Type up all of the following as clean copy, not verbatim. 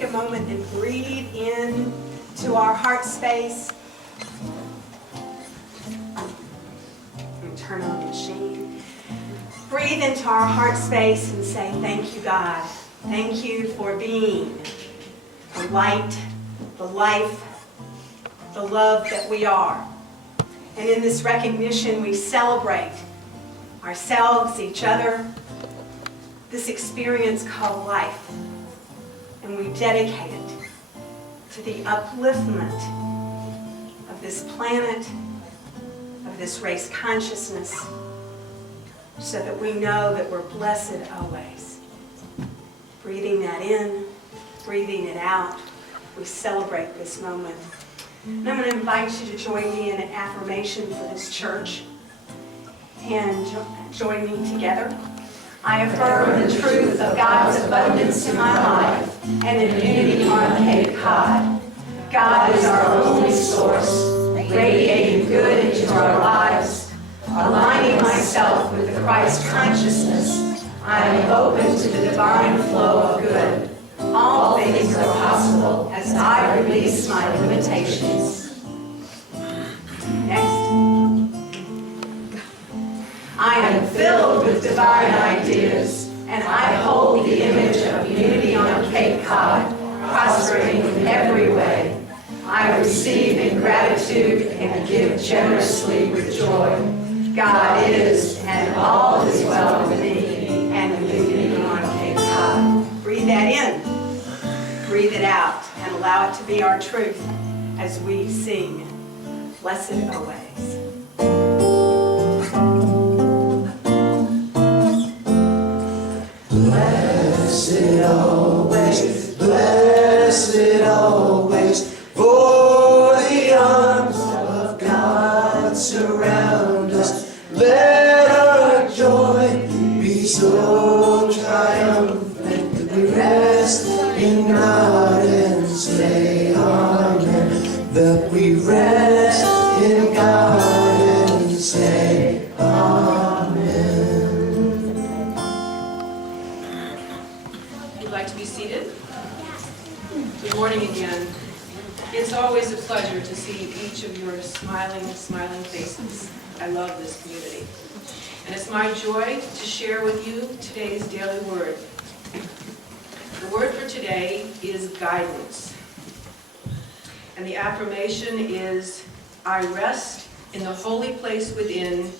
take a moment and breathe in to our heart space. And turn on the machine. Breathe into our heart space and say, thank you, God. Thank you for being the light, the life, the love that we are. And in this recognition, we celebrate ourselves, each other, this experience called life. And we dedicate it to the upliftment of this planet, of this race consciousness, so that we know that we're blessed always. Breathing that in, breathing it out, we celebrate this moment. And I'm going to invite you to join me in an affirmation for this church. And join me together. I affirm the truth of God's abundance in my life and in unity on Cape Cod. God is our only source, radiating good into our lives. Aligning myself with the Christ consciousness, I am open to the divine flow of good. All things are possible as I release my limitations. Next. I am filled with divine ideas, and I hold the image of unity on Cape Cod, prospering in every way. I receive in gratitude and give generously with joy. God is, and all is well with me, and unity on Cape Cod. Breathe that in, breathe it out, and allow it to be our truth as we sing, Blessed Always. Blessed always, blessed always, for the arms of God surround us. Let our joy be so triumphant that we rest in God and say amen. That we rest in God and say amen. You'd like to be seated? Good morning again. It's always a pleasure to see each of your smiling faces. I love this community. And it's my joy to share with you today's daily word. The word for today is guidance. And the affirmation is, I rest in the holy place within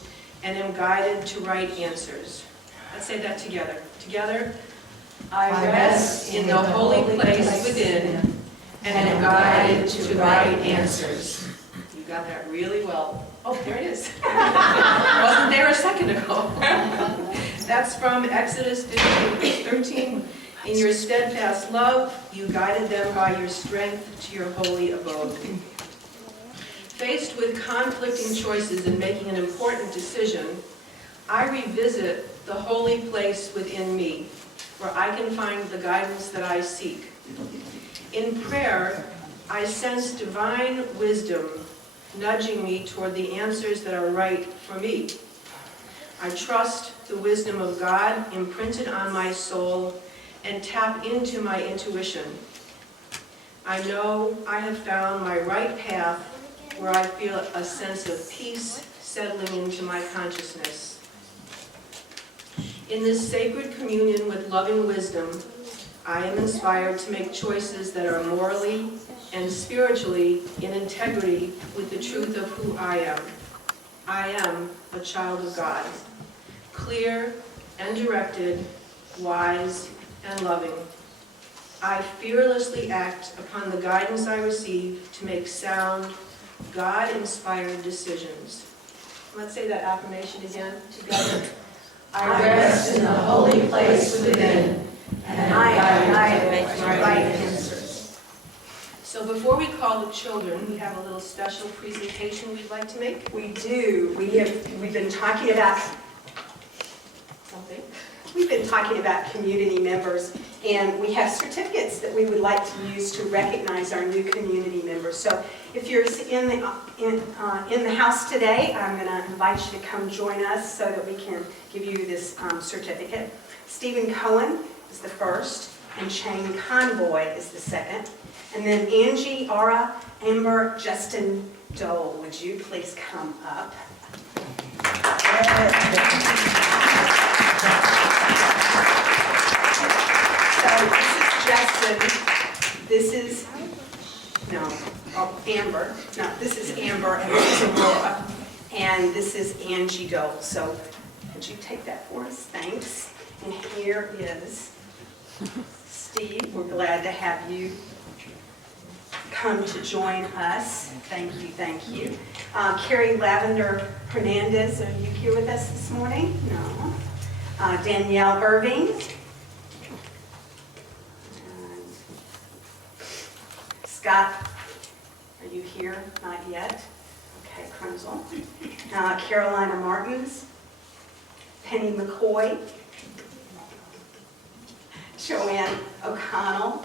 and am guided to right answers. Let's say that together. Together, I rest in the holy place within and am guided to right answers. You got that really well. Oh, there it is. Wasn't there a second ago. That's from Exodus 15:13. In your steadfast love, you guided them by your strength to your holy abode. Faced with conflicting choices and making an important decision, I revisit the holy place within me, where I can find the guidance that I seek. In prayer, I sense divine wisdom nudging me toward the answers that are right for me. I trust the wisdom of God imprinted on my soul and tap into my intuition. I know I have found my right path where I feel a sense of peace settling into my consciousness. In this sacred communion with loving wisdom, I am inspired to make choices that are morally and spiritually in integrity with the truth of who I am. I am a child of God, clear and directed, wise and loving. I fearlessly act upon the guidance I receive to make sound, God-inspired decisions. Let's say that affirmation again together. I rest in the holy place within, and I am guided to right answers. So before we call the children, we have a little special presentation we'd like to make. We do. We've been talking about Something. We've been talking about community members, and we have certificates that we would like to use to recognize our new community members. So if you're in the house today, I'm going to invite you to come join us so that we can give you this certificate. Stephen Cohen is the first. and Shane Convoy is the second. And then Angie, Aura, Amber, Justin, Dole, would you please come up? So this is Justin, this is, Amber. No, this is Amber, and this is Aurora, and this is Angie Dole. So could you take that for us? Thanks. And here is Steve. We're glad to have you come to join us. Thank you, thank you. Carrie Lavender Hernandez, are you here with us this morning? No. Danielle Irving. And Scott, are you here? Not yet. Okay, Crimsel. Carolina Martins. Penny McCoy. Joanne O'Connell.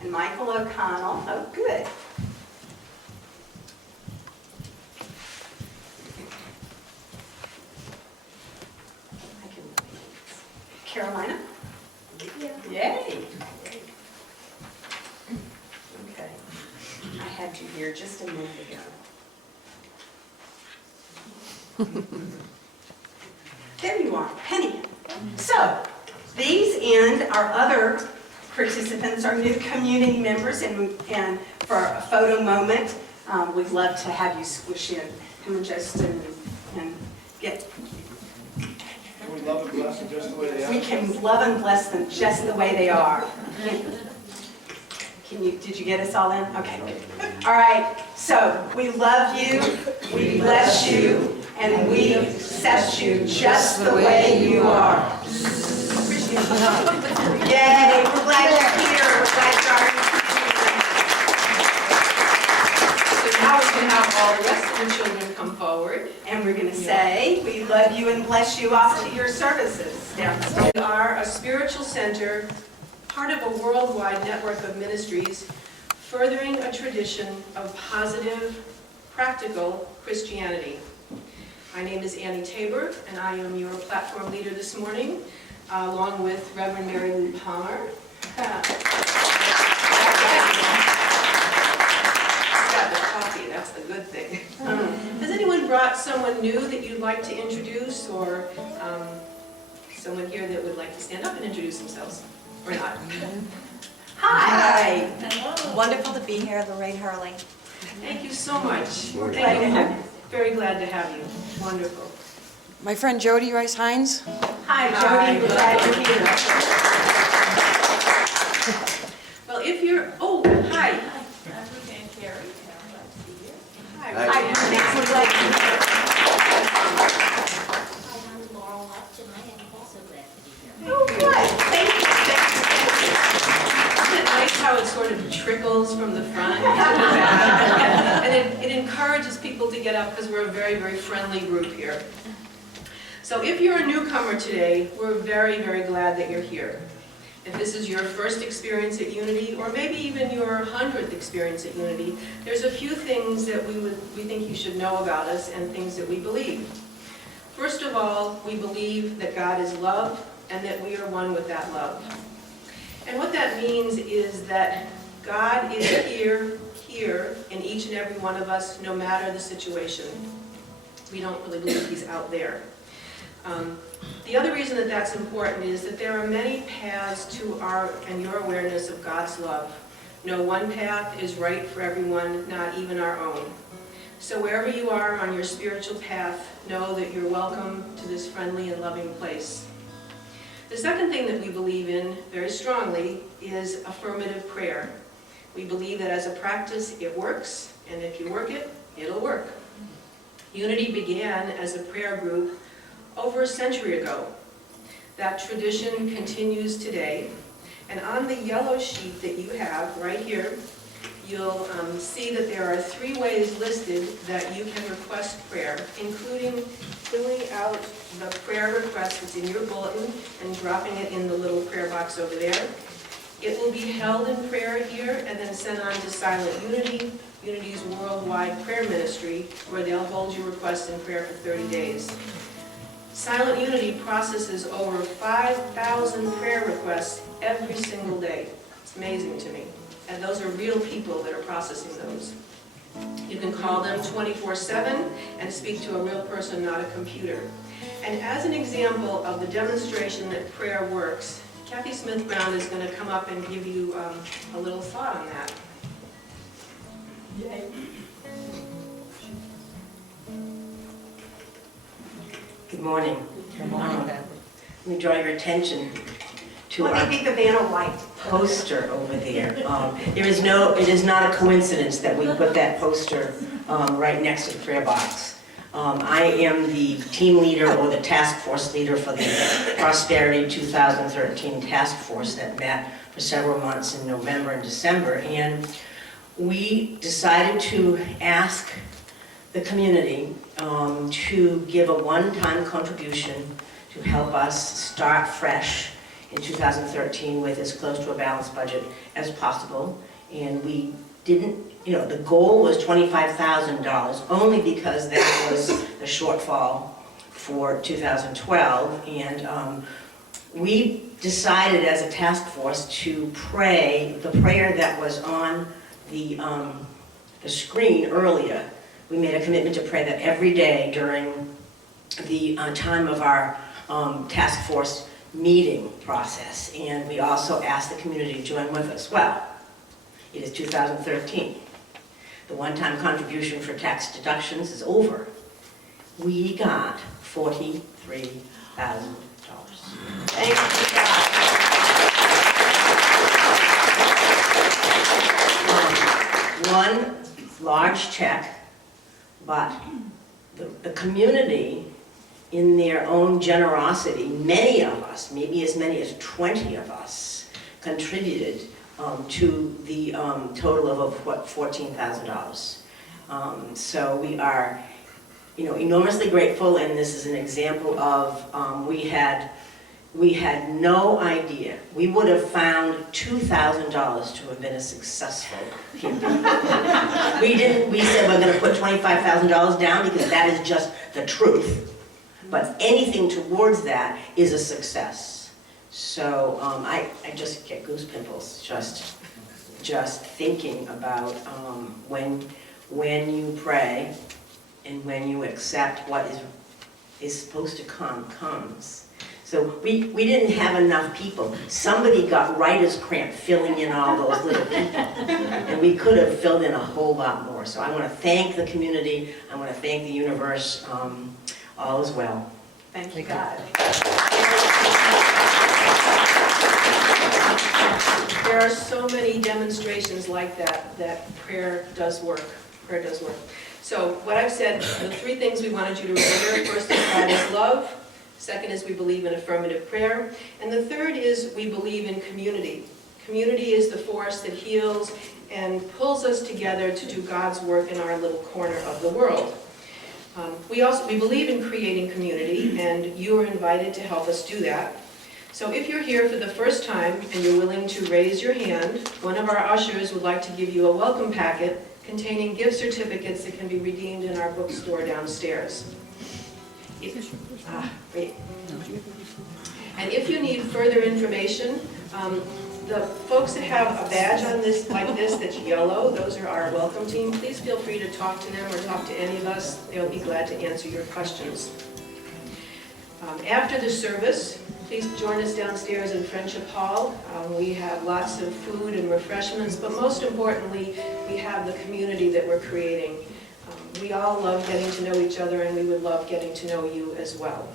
And Michael O'Connell. Oh, good. Carolina? Yeah. Yay. Okay. I had you here just a minute ago. There you are, Penny. So, these and our other participants are new community members, and for a photo moment, we'd love to have you squish in him and Justin and get. Can we love and bless them just the way they are? We can love and bless them just the way they are. Did you get us all in? Okay, good. All right, so we love you, we bless you, and we accept you just the way you are. Yay, we're glad you're here. We're glad you're So now we can have all the rest of the children come forward. And we're going to say, we love you and bless you off to your services downstairs. We are a spiritual center, part of a worldwide network of ministries, furthering a tradition of positive, practical Christianity. My name is Annie Tabor, and I am your platform leader this morning, along with Reverend Marylou Palmer. Got the coffee, that's the good thing. Has anyone brought someone new that you'd like to introduce, or someone here that would like to stand up and introduce themselves, or not? Hi. Hello. Wonderful to be here, Lorraine Hurley. Thank you so much. We're glad to have you. Very glad to have you. Wonderful. My friend Jody Rice Hines. Hi, Jody. We're glad you're here. Well, if you're, oh, hi. I'm Ruth Carey, and I'm glad to be here. Hi. Hi, Ruth. We're glad you're here. Hi, I'm Laurel Left, and I am also glad to be here. Oh, good. Thank you. Isn't it nice how it sort of trickles from the front to the back? And it encourages people to get up because we're a very, very friendly group here. So if you're a newcomer today, we're very, very glad that you're here. If this is your first experience at Unity, or maybe even your 100th experience at Unity, there's a few things that we think you should know about us and things that we believe. First of all, we believe that God is love and that we are one with that love. And what that means is that God is here in each and every one of us, no matter the situation. We don't really believe He's out there. The other reason that that's important is that there are many paths to our and your awareness of God's love. No one path is right for everyone, not even our own. So wherever you are on your spiritual path, know that you're welcome to this friendly and loving place. The second thing that we believe in very strongly is affirmative prayer. We believe that as a practice it works, and if you work it, it'll work. Unity began as a prayer group over a century ago. That tradition continues today, and on the yellow sheet that you have right here, you'll see that there are 3 ways listed that you can request prayer, including filling out the prayer request that's in your bulletin and dropping it in the little prayer box over there. It will be held in prayer here and then sent on to Silent Unity, Unity's worldwide prayer ministry, where they'll hold your request in prayer for 30 days. Silent Unity processes over 5,000 prayer requests every single day. It's amazing to me. And those are real people that are processing those. You can call them 24/7 and speak to a real person, not a computer. And as an example of the demonstration that prayer works, Kathy Smith-Brown is going to come up and give you a little thought on that. Good morning. Good morning. Let me draw your attention to Let our me be the Vanna White. poster over there. It is not a coincidence that we put that poster right next to the prayer box. I am the team leader or the task force leader for the Prosperity 2013 task force that met for several months in November and December. And we decided to ask the community to give a one-time contribution to help us start fresh in 2013 with as close to a balanced budget as possible. And we didn't, the goal was $25,000 only because that was the shortfall for 2012. And we decided as a task force to pray the prayer that was on the screen earlier. We made a commitment to pray that every day during the time of our task force meeting process. And we also asked the community to join with us. Well, it is 2013. The one-time contribution for tax deductions is over. We got $43,000. Thank you, God. One large check, but the community, in their own generosity, many of us, maybe as many as 20 of us, contributed to the total of what, $14,000. So we are, enormously grateful, and this is an example of we had no idea. We would have found $2,000 to have been a successful campaign. We said we're going to put $25,000 down because that is just the truth. But anything towards that is a success. So I just get goose pimples just thinking about when you pray and when you accept what is supposed to come, comes. So we didn't have enough people. Somebody got writer's cramp filling in all those little people. And we could have filled in a whole lot more. So I want to thank the community. I want to thank the universe. All is well. Thank you, God. There are so many demonstrations like that prayer does work. Prayer does work. So what I've said, the three things we wanted you to remember: first is God is love. Second is we believe in affirmative prayer. And the third is we believe in community. Community is the force that heals and pulls us together to do God's work in our little corner of the world. We believe in creating community, and you are invited to help us do that. So if you're here for the first time and you're willing to raise your hand, one of our ushers would like to give you a welcome packet containing gift certificates that can be redeemed in our bookstore downstairs. Great. And if you need further information, the folks that have a badge on this, like this, that's yellow, those are our welcome team. Please feel free to talk to them or talk to any of us. They'll be glad to answer your questions. After the service, please join us downstairs in Friendship Hall. We have lots of food and refreshments, but most importantly, we have the community that we're creating. We all love getting to know each other, and we would love getting to know you as well.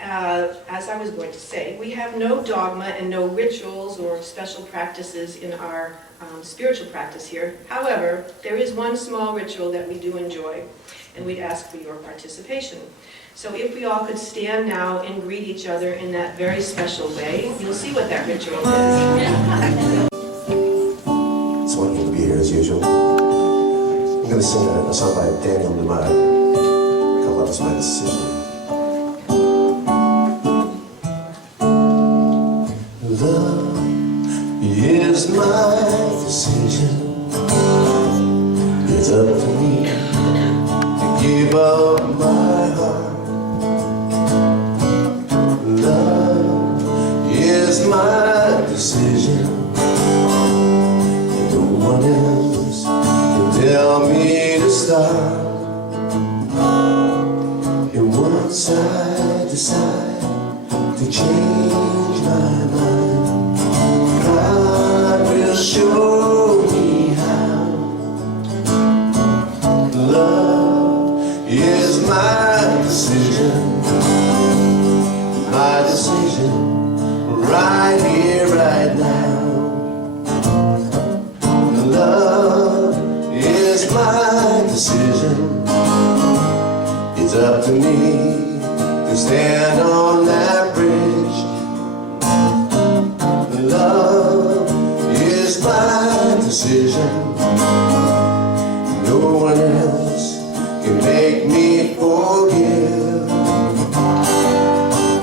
As I was going to say, we have no dogma and no rituals or special practices in our spiritual practice here. However, there is one small ritual that we do enjoy, and we'd ask for your participation. So if we all could stand now and greet each other in that very special way, you'll see what that ritual is. It's wonderful to be here as usual. I'm going to sing a song by Daniel Lumar called Love Is My Decision. Love is my decision. It's up to me to give up my heart. Love decision. No one else can tell me to stop. And once I decide to change my mind, God will show me how. Love is my decision. My decision right here, right now. Love is my decision. It's up to me to stand on that bridge. Love is my decision. No one else can make me forgive.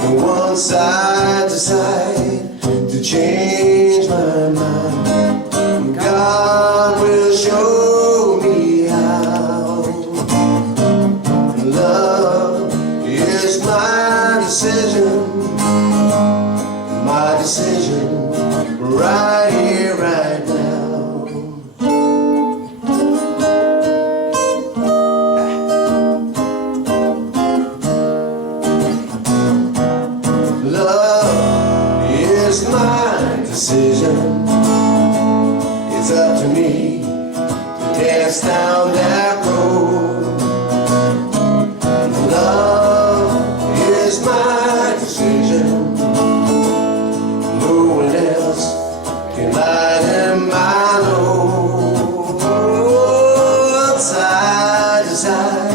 And once I decide to change my mind, God will show me how. Love is my decision. My decision right here, right now. Love is my decision. It's up to me to dance down that road. Love is my decision. No one else can lighten my load. Once I decide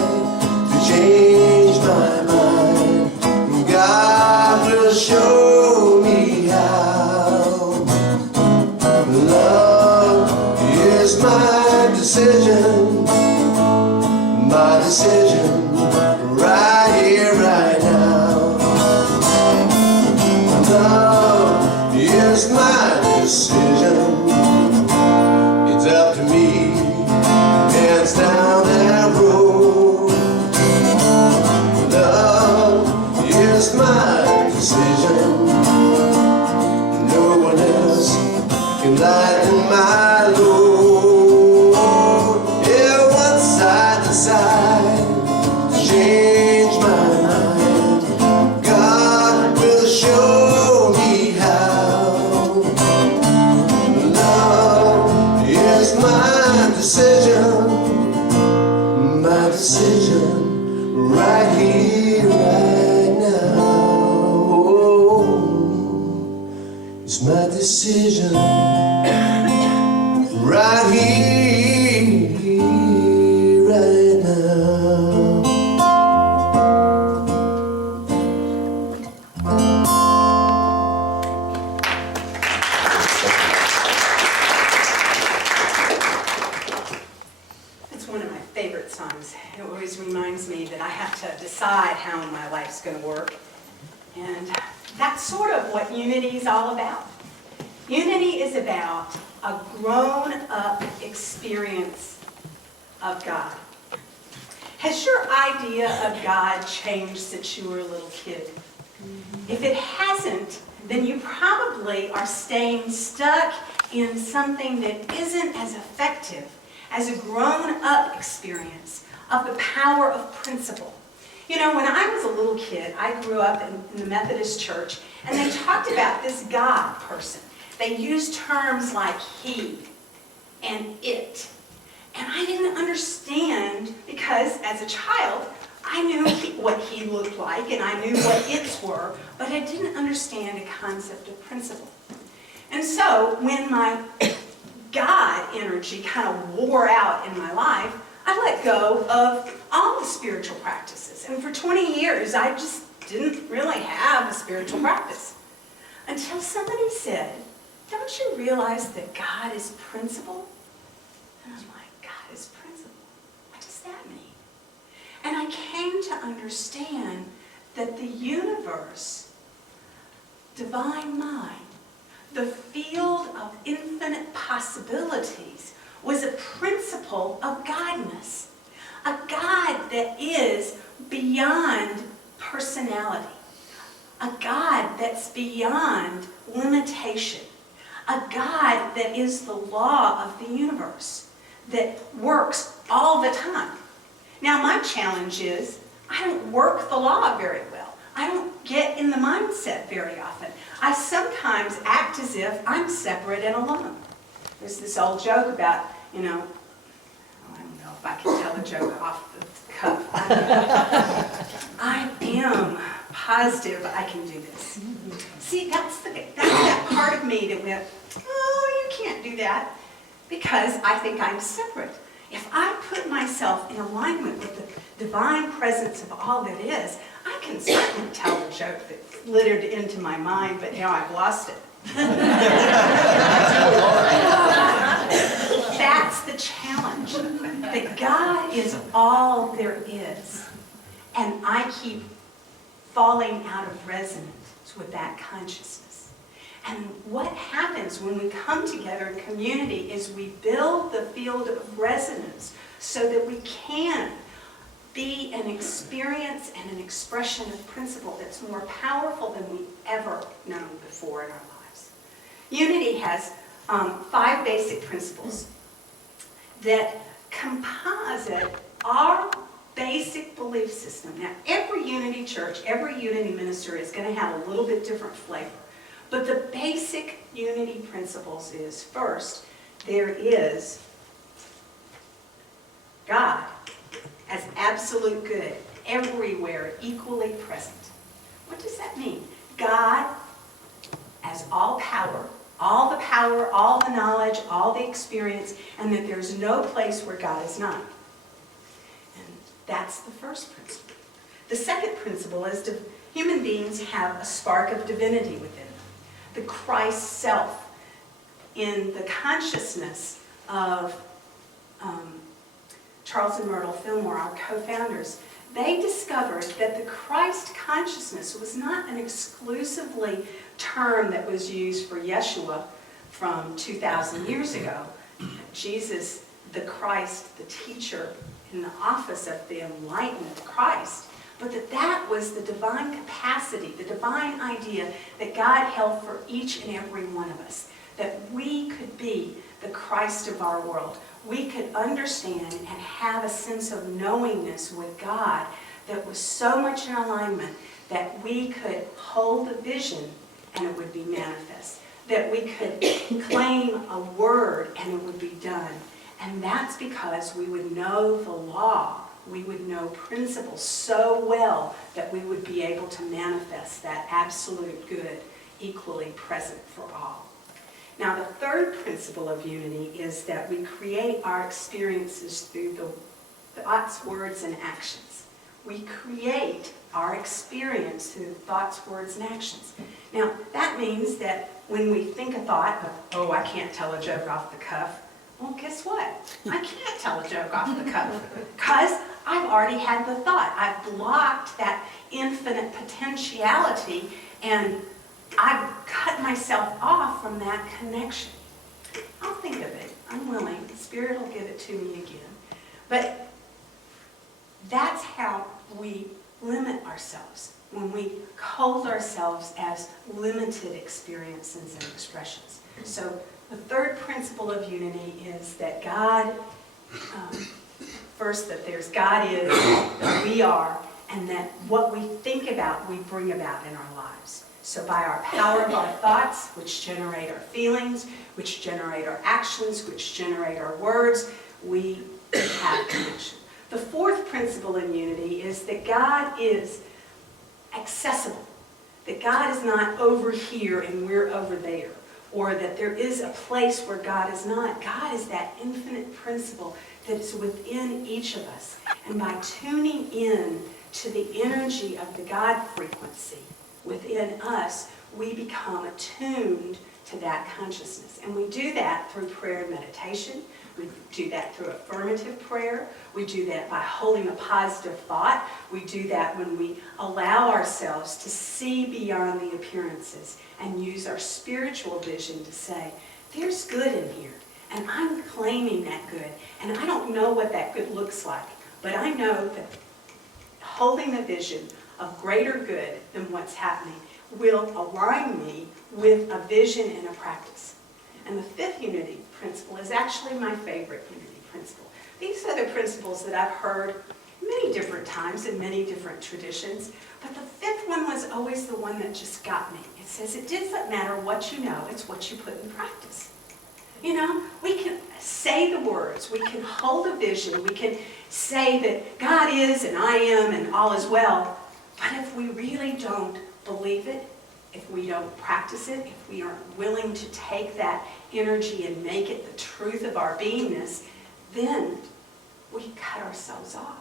to change my mind, God will show me how. Love is my decision. My decision right here, right now. Love is my decision. It's up to me to dance down that road. Love is my decision. No one else can lighten my load. Yeah, once I decide to change my mind, God will show me how. Love is my decision. My decision right here, right now. It's my decision right here, right now. It's one of my favorite songs. It always reminds me that I have to decide how my life's going to work. And that's sort of what unity is all about. Unity is about a grown-up experience of God. Has your idea of God changed since you were a little kid? If it hasn't, then you probably are staying stuck in something that isn't as effective as a grown-up experience of the power of principle. You know, when I was a little kid, I grew up in the Methodist church, and they talked about this God person. They used terms like he and it. And I didn't understand because as a child, I knew what he looked like and I knew what its were, but I didn't understand the concept of principle. And so when my God energy kind of wore out in my life, I let go of all the spiritual practices. And for 20 years, I just didn't really have a spiritual practice. Until somebody said, don't you realize that God is principle? And I was like, God is principle? What does that mean? And I came to understand that the universe, divine mind, the field of infinite possibilities was a principle of godness. A God that is beyond personality. A God that's beyond limitation. a God that is the law of the universe, that works all the time. Now, my challenge is I don't work the law very well. I don't get in the mindset very often. I sometimes act as if I'm separate and alone. There's this old joke about, I don't know if I can tell a joke off the cuff. I am positive I can do this. See, that's that part of me that went, oh, you can't do that, because I think I'm separate. If I put myself in alignment with the divine presence of all that is, I can certainly tell a joke that glittered into my mind, but now I've lost it. That's the challenge. That God is all there is. And I keep falling out of resonance with that consciousness. And what happens when we come together in community is we build the field of resonance so that we can be an experience and an expression of principle that's more powerful than we've ever known before in our lives. Unity has 5 basic principles that composite our basic belief system. Now, every unity church, every unity minister is going to have a little bit different flavor. But the basic unity principles is, first, there is God as absolute good, everywhere, equally present. What does that mean? God as all power, all the knowledge, all the experience, and that there's no place where God is not. And that's the first principle. The second principle is that human beings have a spark of divinity within them. The Christ self in the consciousness of Charles and Myrtle Fillmore, our co-founders. They discovered that the Christ consciousness was not an exclusively term that was used for Yeshua from 2,000 years ago. Jesus, the Christ, the teacher in the office of the enlightened Christ, but that was the divine capacity, the divine idea that God held for each and every one of us, that we could be the Christ of our world. We could understand and have a sense of knowingness with God that was so much in alignment that we could hold a vision and it would be manifest, that we could claim a word and it would be done. And that's because we would know the law, we would know principles so well that we would be able to manifest that absolute good equally present for all. Now, the third principle of unity is that we create our experiences through the thoughts, words, and actions. We create our experience through thoughts, words, and actions. Now, that means that when we think a thought of, oh, I can't tell a joke off the cuff, well, guess what? I can't tell a joke off the cuff because I've already had the thought. I've blocked that infinite potentiality and I've cut myself off from that connection. I'll think of it. I'm willing. The Spirit will give it to me again. But that's how we limit ourselves, when we hold ourselves as limited experiences and expressions. So the third principle of unity is that God, first that there's God is, that we are, and that what we think about, we bring about in our lives. So by our power of our thoughts, which generate our feelings, which generate our actions, which generate our words, we have connection. The fourth principle in unity is that God is accessible, that God is not over here and we're over there, or that there is a place where God is not. God is that infinite principle that is within each of us. And by tuning in to the energy of the God frequency within us, we become attuned to that consciousness. And we do that through prayer and meditation. We do that through affirmative prayer. We do that by holding a positive thought. We do that when we allow ourselves to see beyond the appearances and use our spiritual vision to say, there's good in here, and I'm claiming that good. And I don't know what that good looks like, but I know that holding the vision of greater good than what's happening will align me with a vision and a practice. fifth unity principle is actually my favorite unity principle. These are the principles that I've heard many different times in many different traditions, but the fifth one was always the one that just got me. It says it doesn't matter what you know, it's what you put in practice. You know, we can say the words, we can hold a vision, we can say that God is and I am and all is well, but if we really don't believe it, if we don't practice it, if we aren't willing to take that energy and make it the truth of our beingness, then we cut ourselves off.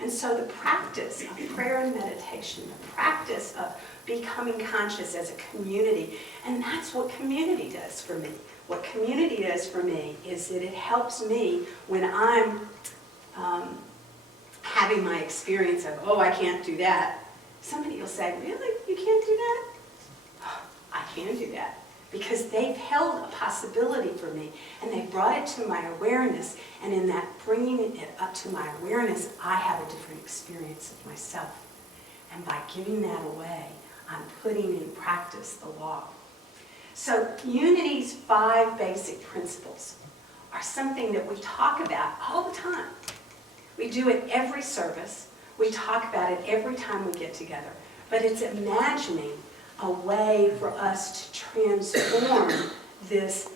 And so the practice of prayer and meditation, the practice of becoming conscious as a community, and that's what community does for me. What community does for me is that it helps me when I'm having my experience of, oh, I can't do that. Somebody will say, really? You can't do that? Oh, I can do that. Because they've held a possibility for me, and they brought it to my awareness, and in that bringing it up to my awareness, I have a different experience of myself. And by giving that away, I'm putting in practice the law. So Unity's 5 basic principles are something that we talk about all the time. We do it every service. We talk about it every time we get together. But it's imagining a way for us to transform this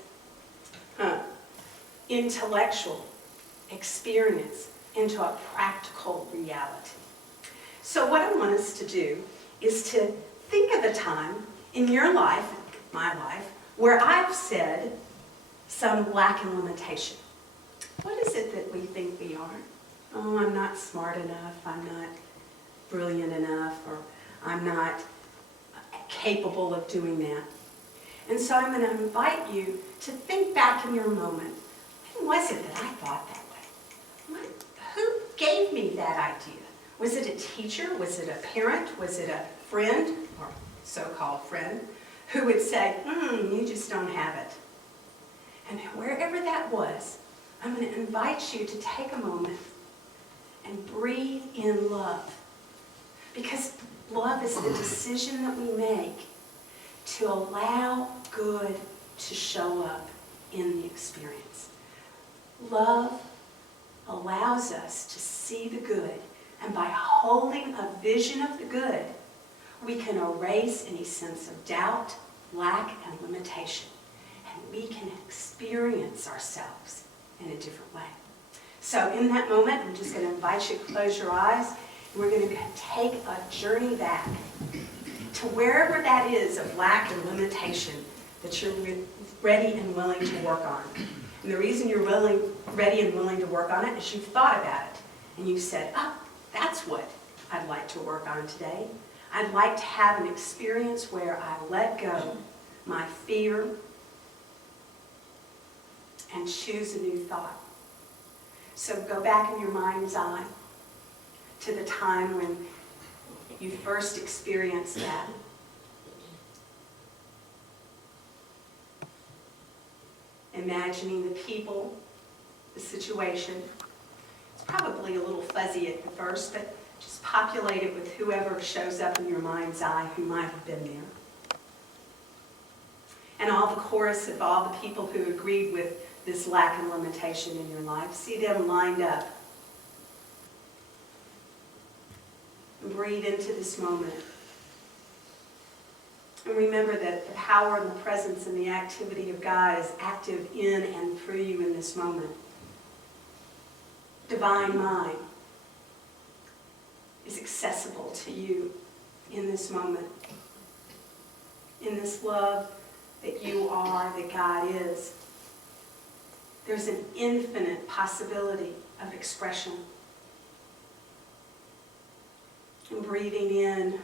intellectual experience into a practical reality. So what I want us to do is to think of a time in your life, my life, where I've said some lack and limitation. What is it that we think we are? Oh, I'm not smart enough, I'm not brilliant enough, or I'm not capable of doing that. And so I'm going to invite you to think back in your moment. When was it that I thought that way? Who gave me that idea? Was it a teacher? Was it a parent? Was it a friend, or so-called friend, who would say, you just don't have it? And wherever that was, I'm going to invite you to take a moment and breathe in love. Because love is the decision that we make to allow good to show up in the experience. Love allows us to see the good, and by holding a vision of the good, we can erase any sense of doubt, lack, and limitation, and we can experience ourselves in a different way. So in that moment, I'm just going to invite you to close your eyes. We're going to take a journey back to wherever that is of lack and limitation that you're ready and willing to work on. And the reason you're ready and willing to work on it is you've thought about it. And you said, that's what I'd like to work on today. I'd like to have an experience where I let go my fear and choose a new thought. So go back in your mind's eye to the time when you first experienced that. Imagining the people, the situation. It's probably a little fuzzy at the first, but just populate it with whoever shows up in your mind's eye who might have been there. And all the chorus of all the people who agreed with this lack and limitation in your life. See them lined up. Breathe into this moment. And remember that the power and the presence and the activity of God is active in and through you in this moment. Divine mind is accessible to you in this moment. In this love that you are, that God is. There's an infinite possibility of expression. And breathing in,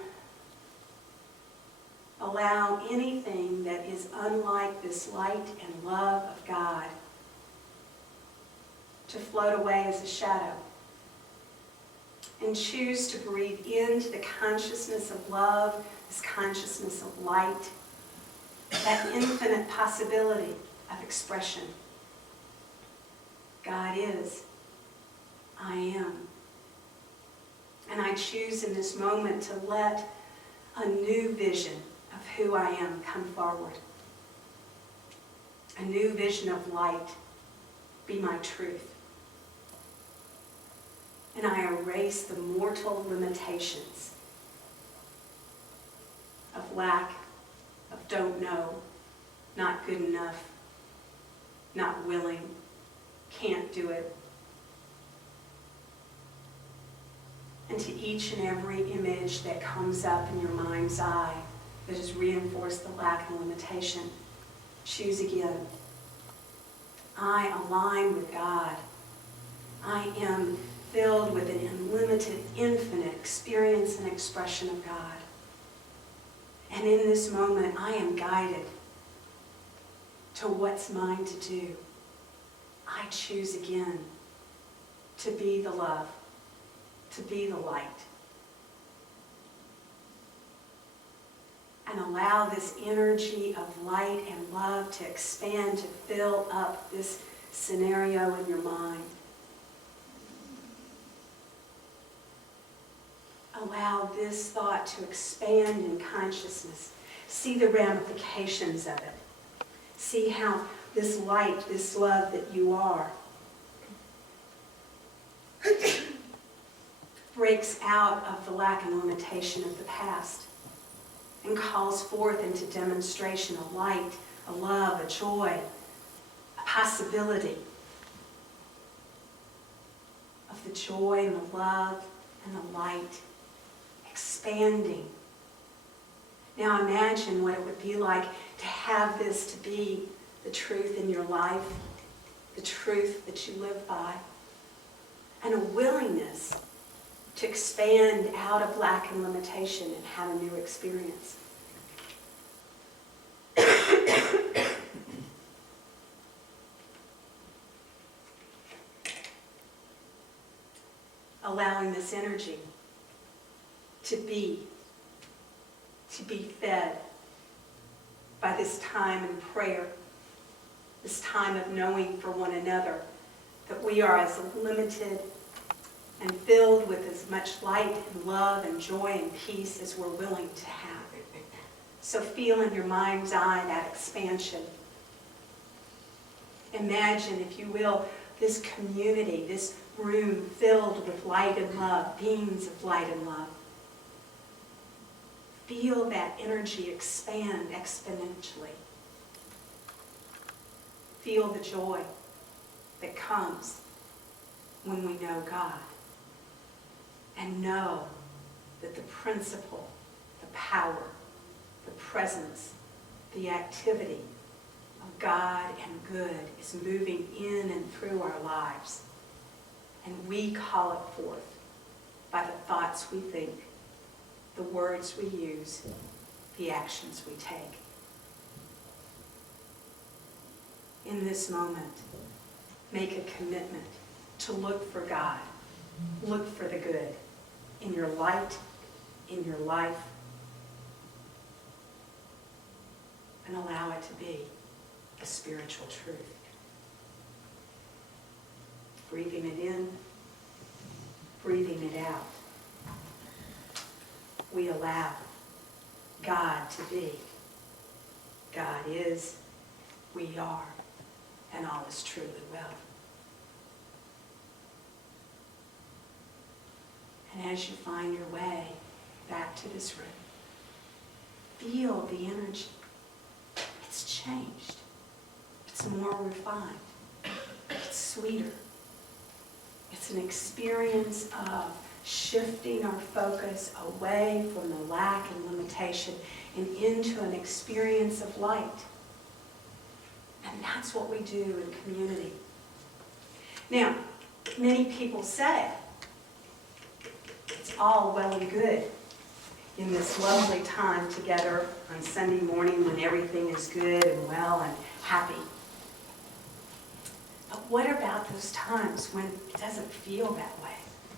allow anything that is unlike this light and love of God to float away as a shadow. And choose to breathe into the consciousness of love, this consciousness of light, that infinite possibility of expression. God is, I am. And I choose in this moment to let a new vision of who I am come forward. a new vision of light be my truth. And I erase the mortal limitations of lack, of don't know, not good enough, not willing, can't do it. And to each and every image that comes up in your mind's eye that has reinforced the lack and limitation, choose again. I align with God. I am filled with an unlimited, infinite experience and expression of God. And in this moment, I am guided to what's mine to do. I choose again to be the love, to be the light. And allow this energy of light and love to expand, to fill up this scenario in your mind. Allow this thought to expand in consciousness. See the ramifications of it. See how this light, this love that you are, breaks out of the lack and limitation of the past and calls forth into demonstration a light, a love, a joy, a possibility of the joy and the love and the light expanding. Now imagine what it would be like to have this to be the truth in your life, the truth that you live by, and a willingness to expand out of lack and limitation and have a new experience. Allowing this energy to be fed by this time in prayer, this time of knowing for one another that we are as limited and filled with as much light and love and joy and peace as we're willing to have. So feel in your mind's eye that expansion. Imagine, if you will, this community, this room filled with light and love, beings of light and love. Feel that energy expand exponentially. Feel the joy that comes when we know God. And know that the principle, the power, the presence, the activity of God and good is moving in and through our lives. And we call it forth by the thoughts we think, the words we use, the actions we take. In this moment, make a commitment to look for God, look for the good in your light, in your life, and allow it to be a spiritual truth. Breathing it in, breathing it out. We allow God to be. God is, we are, and all is truly well. And as you find your way back to this room, feel the energy. It's changed. It's more refined. It's sweeter. It's an experience of shifting our focus away from the lack and limitation and into an experience of light. And that's what we do in community. Now, many people say, it's all well and good in this lovely time together on Sunday morning when everything is good and well and happy. But what about those times when it doesn't feel that way,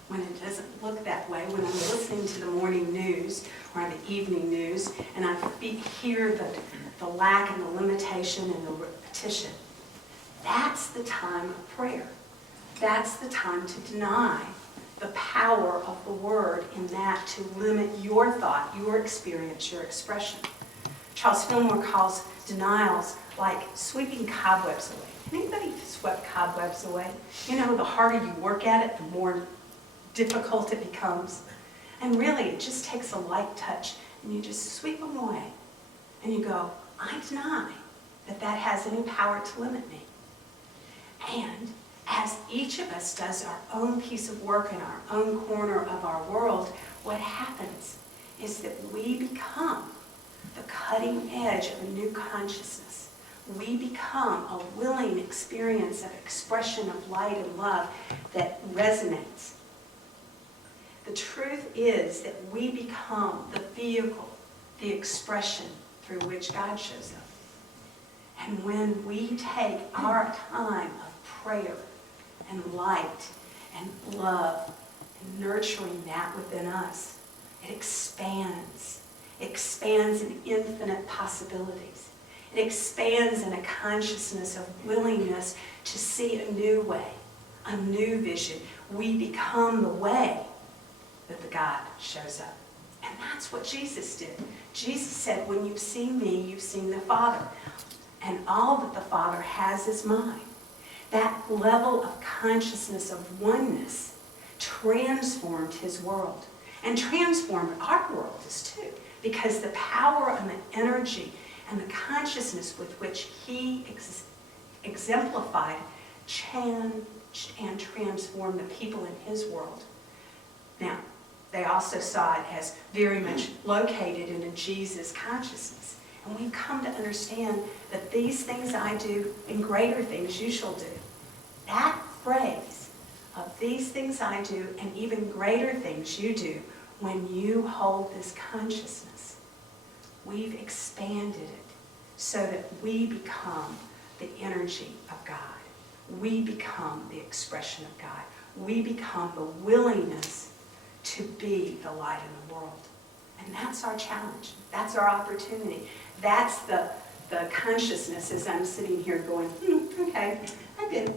when it doesn't look that way, when I'm listening to the morning news or the evening news and I hear the lack and the limitation and the repetition? That's the time of prayer. That's the time to deny the power of the word in that to limit your thought, your experience, your expression. Charles Fillmore calls denials like sweeping cobwebs away. Anybody swept cobwebs away? You know, the harder you work at it, the more difficult it becomes. And really, it just takes a light touch, and you just sweep them away. And you go, I deny that that has any power to limit me. And as each of us does our own piece of work in our own corner of our world, what happens is that we become the cutting edge of a new consciousness. We become a willing experience of expression of light and love that resonates. The truth is that we become the vehicle, the expression through which God shows up. And when we take our time of prayer and light and love and nurturing that within us, it expands. It expands in infinite possibilities. It expands in a consciousness of willingness to see a new way, a new vision. We become the way that the God shows up. And that's what Jesus did. Jesus said, when you've seen me, you've seen the Father. And all that the Father has is mine. That level of consciousness of oneness transformed his world. And transformed our world too. Because the power and the energy and the consciousness with which he exemplified changed and transformed the people in his world. Now, they also saw it as very much located in a Jesus consciousness. And we've come to understand that these things I do and greater things you shall do. That phrase of these things I do and even greater things you do, when you hold this consciousness, we've expanded it so that we become the energy of God. We become the expression of God. We become the willingness to be the light in the world. And that's our challenge. That's our opportunity. That's the consciousness as I'm sitting here going, okay, I've been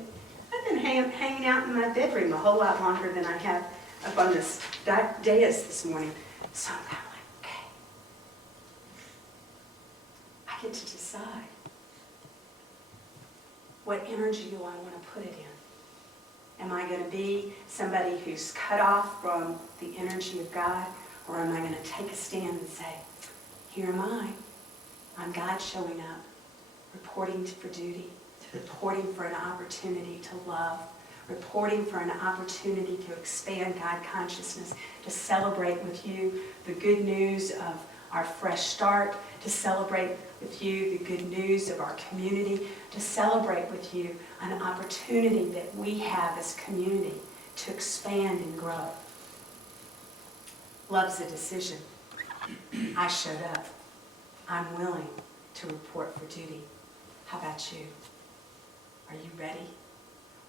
hanging out in my bedroom a whole lot longer than I have up on this dais this morning. So I'm kind of like, okay, I get to decide. What energy do I want to put it in? Am I going to be somebody who's cut off from the energy of God? Or am I going to take a stand and say, here am I. I'm God showing up, reporting for duty, reporting for an opportunity to love, reporting for an opportunity to expand God consciousness, to celebrate with you the good news of our fresh start, to celebrate with you the good news of our community, to celebrate with you an opportunity that we have as community to expand and grow. Love's a decision. I showed up. I'm willing to report for duty. How about you? Are you ready?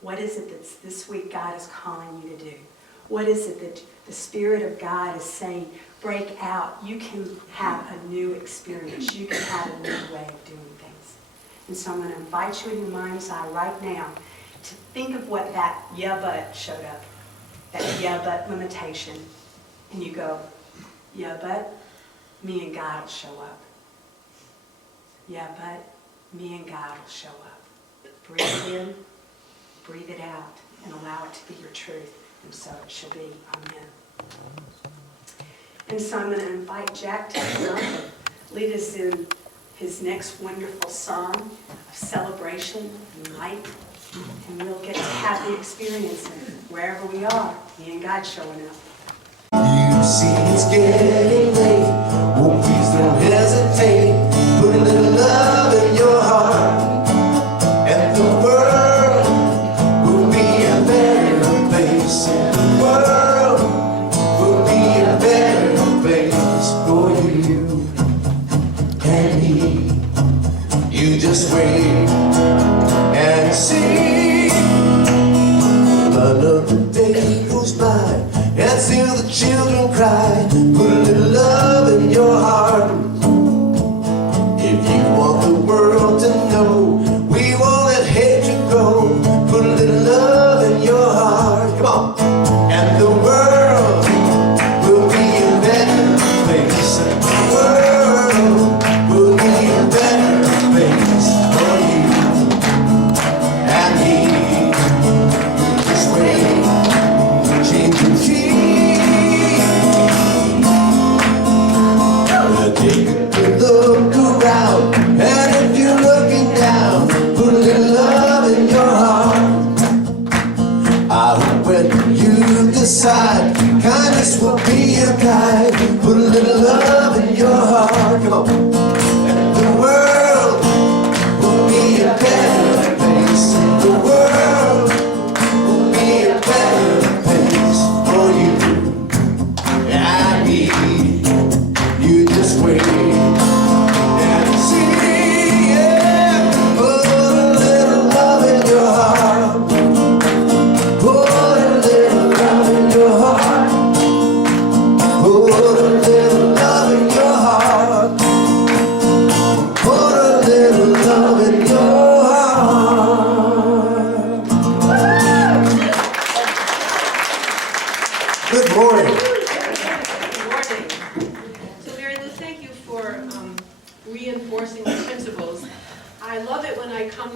What is it that this week God is calling you to do? What is it that the Spirit of God is saying, break out. You can have a new experience. You can have a new way of doing things. And so I'm going to invite you in your mind's eye right now to think of what that yeah but showed up. That yeah but limitation. And you go, yeah but me and God will show up. Yeah but me and God will show up. Breathe it in, breathe it out, and allow it to be your truth. And so it shall be. Amen. And so I'm going to invite Jack to come up and lead us in his next wonderful song of celebration and light. And we'll get to have the experience of wherever we are, me and God showing up. You see it's getting late. Oh, please don't hesitate. Put a little love in your heart, and the world will be a better place. The world will be a better place for you and me. You just wait and see. Another day goes by, and still the children cry. Put a little love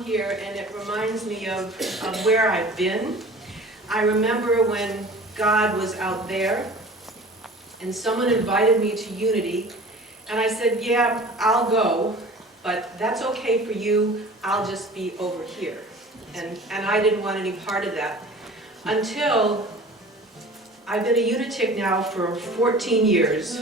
come here and it reminds me of where I've been. I remember when God was out there and someone invited me to Unity, and I said, yeah, I'll go, but that's okay for you, I'll just be over here. And I didn't want any part of that. Until I've been a Unitic now for 14 years.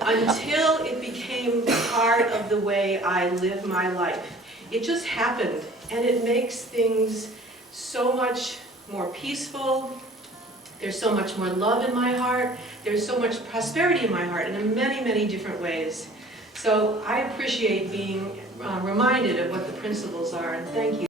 Until it became part of the way I live my life. It just happened, and it makes things so much more peaceful. There's so much more love in my heart. There's so much prosperity in my heart, and in many, many different ways. So I appreciate being reminded of what the principles are, and thank you.